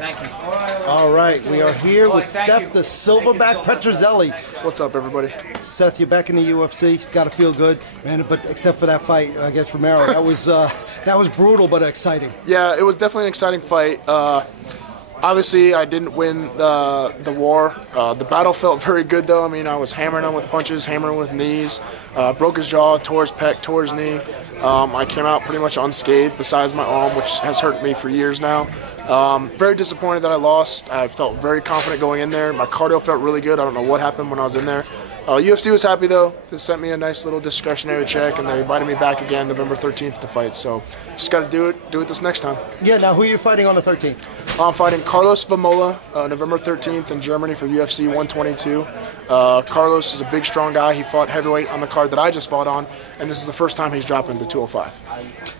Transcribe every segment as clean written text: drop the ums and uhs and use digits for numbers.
Thank you. All right, we are here with Seth, the Silverback Petruzelli. What's up, everybody? Seth, you're back in the UFC. It's got to feel good, man. But except for that fight against Romero, that was brutal but exciting. Yeah, it was definitely an exciting fight. Obviously, I didn't win the war. The battle felt very good, though. I mean, I was hammering him with punches, hammering with knees, broke his jaw, tore his pec, tore his knee. I came out pretty much unscathed, besides my arm, which has hurt me for years now. Very disappointed that I lost. I felt very confident going in there. My cardio felt really good. I don't know what happened when I was in there. UFC was happy, though. They sent me a nice little discretionary check, and they invited me back again November 13th to fight. So just got to do it this next time. Yeah, now who are you fighting on the 13th? I'm fighting Carlos Vamola, November 13th in Germany for UFC 122. Carlos is a big, strong guy. He fought heavyweight on the card that I just fought on, and this is the first time he's dropping to 205.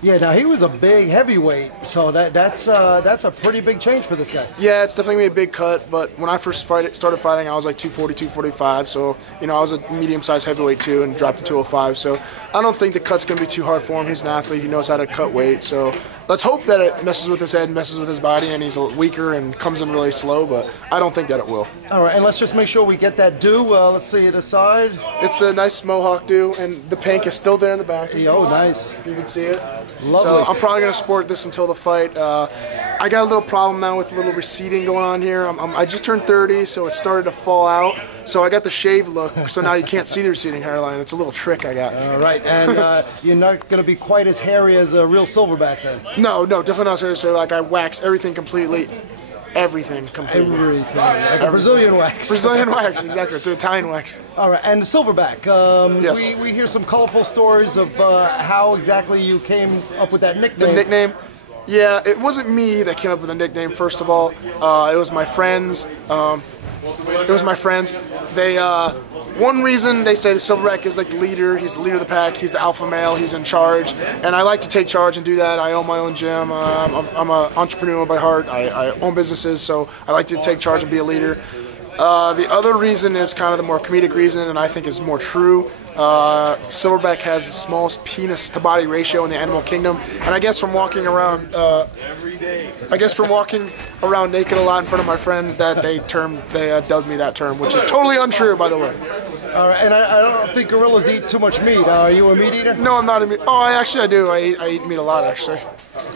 Yeah, now he was a big heavyweight, so that's a pretty big change for this guy. Yeah, it's definitely a big cut, but when I first started fighting, I was like 240, 245, so, you know, I was a medium-sized heavyweight too and dropped to 205, so I don't think the cut's going to be too hard for him. He's an athlete. He knows how to cut weight, so let's hope that it messes with his head, messes with his body, and he's weaker and comes in really slow, but I don't think that it will. All right, and let's just make sure we get that do. Let's see it aside. It's a nice mohawk do, and the pink is still there in the back. Oh, nice. You can see it. Lovely. So I'm probably going to sport this until the fight. I got a little problem now with a little receding going on here. I just turned 30, so it started to fall out. So I got the shave look, so now you can't see the receding hairline. It's a little trick I got. All right, and you're not going to be quite as hairy as a real Silverback then? No, definitely not hairy. So like I wax everything completely. Everything completely. Everything. Like a Brazilian wax. Brazilian wax, exactly. It's an Italian wax. All right, and the Silverback. Yes. We hear some colorful stories of how exactly you came up with that nickname. The nickname? Yeah, it wasn't me that came up with the nickname, first of all. It was my friends. They, one reason they say the Silverback is like the leader. He's the leader of the pack. He's the alpha male. He's in charge. And I like to take charge and do that. I own my own gym. I'm an entrepreneur by heart. I own businesses, so I like to take charge and be a leader. The other reason is kind of the more comedic reason, and I think is more true. Silverback has the smallest penis to body ratio in the animal kingdom, and I guess from walking around naked a lot in front of my friends, that they dubbed me that term, which is totally untrue, by the way. All right, and I don't think gorillas eat too much meat. Are you a meat eater? No, I'm not a meat. Oh, I do. I eat meat a lot, actually.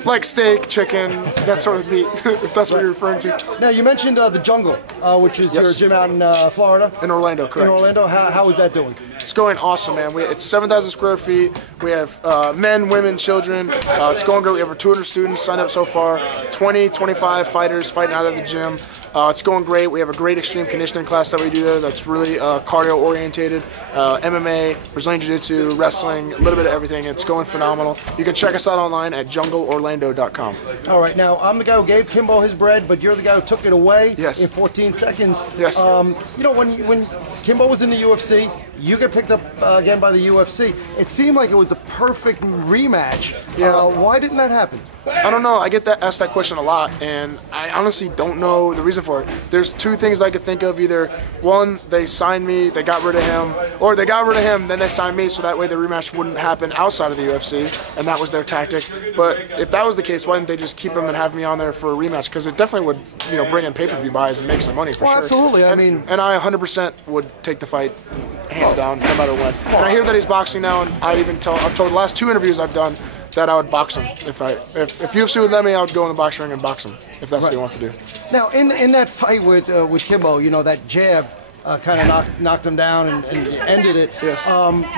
Like steak, chicken, that sort of meat, if that's what you're referring to. Now, you mentioned the Jungle, which is your gym out in Florida. In Orlando, correct. In Orlando. How is that doing? It's going awesome, man. It's 7,000 square feet. We have men, women, children. It's going great. We have over 200 students signed up so far. 25 fighters fighting out of the gym. It's going great. We have a great extreme conditioning class that we do there that's really cardio-orientated. MMA, Brazilian Jiu-Jitsu, wrestling, a little bit of everything. It's going phenomenal. You can check us out online at jungleorlando.com. All right. Now, I'm the guy who gave Kimbo his bread, but you're the guy who took it away in 14 seconds. Yes. You know, when Kimbo was in the UFC, you get picked up again by the UFC. It seemed like it was a perfect rematch. Yeah. Why didn't that happen? I don't know. I get asked that question a lot, and I honestly don't know the reason for it. There's two things I could think of. Either one, they signed me, they got rid of him, or they got rid of him, then they signed me, so that way the rematch wouldn't happen outside of the UFC, and that was their tactic. But if that was the case, why didn't they just keep him and have me on there for a rematch? Because it definitely would, bring in pay-per-view buys and make some money for sure. Absolutely. And I 100% would take the fight hands down, no matter what. And I hear that he's boxing now, and I've told the last 2 interviews I've done that I would box him. If UFC would let me, I would go in the boxing ring and box him, if that's what he wants to do. Now, in that fight with Kimbo, that jab kind of knocked him down and ended it. Yes.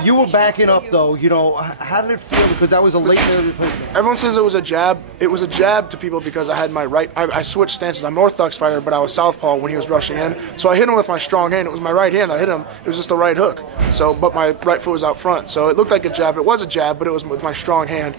You were backing up, though. How did it feel? Because that was a late replacement. Everyone says it was a jab. It was a jab to people because I had my right. I switched stances. I'm an orthodox fighter, but I was southpaw when he was rushing in. So I hit him with my strong hand. It was my right hand. I hit him. It was just a right hook. But my right foot was out front. So it looked like a jab. It was a jab, but it was with my strong hand.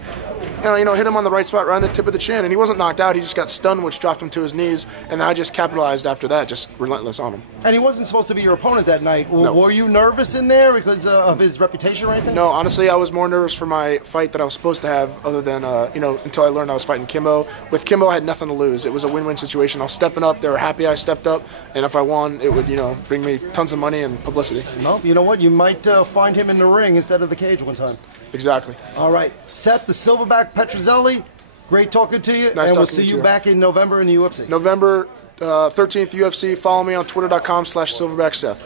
Hit him on the right spot, right on the tip of the chin, and he wasn't knocked out. He just got stunned, which dropped him to his knees, and I just capitalized after that, just relentless on him. And he wasn't supposed to be your opponent that night. No. Were you nervous in there because of his reputation or anything? No, honestly, I was more nervous for my fight that I was supposed to have, other than, until I learned I was fighting Kimbo. With Kimbo, I had nothing to lose. It was a win-win situation. I was stepping up. They were happy I stepped up, and if I won, it would, bring me tons of money and publicity. Well, you know what? You might find him in the ring instead of the cage one time. Exactly. All right. Seth, the Silverback Petruzelli, Great talking to you, Nice and we'll talking see to you you. back in November in the UFC. November 13th UFC. Follow me on twitter.com/silverbackseth.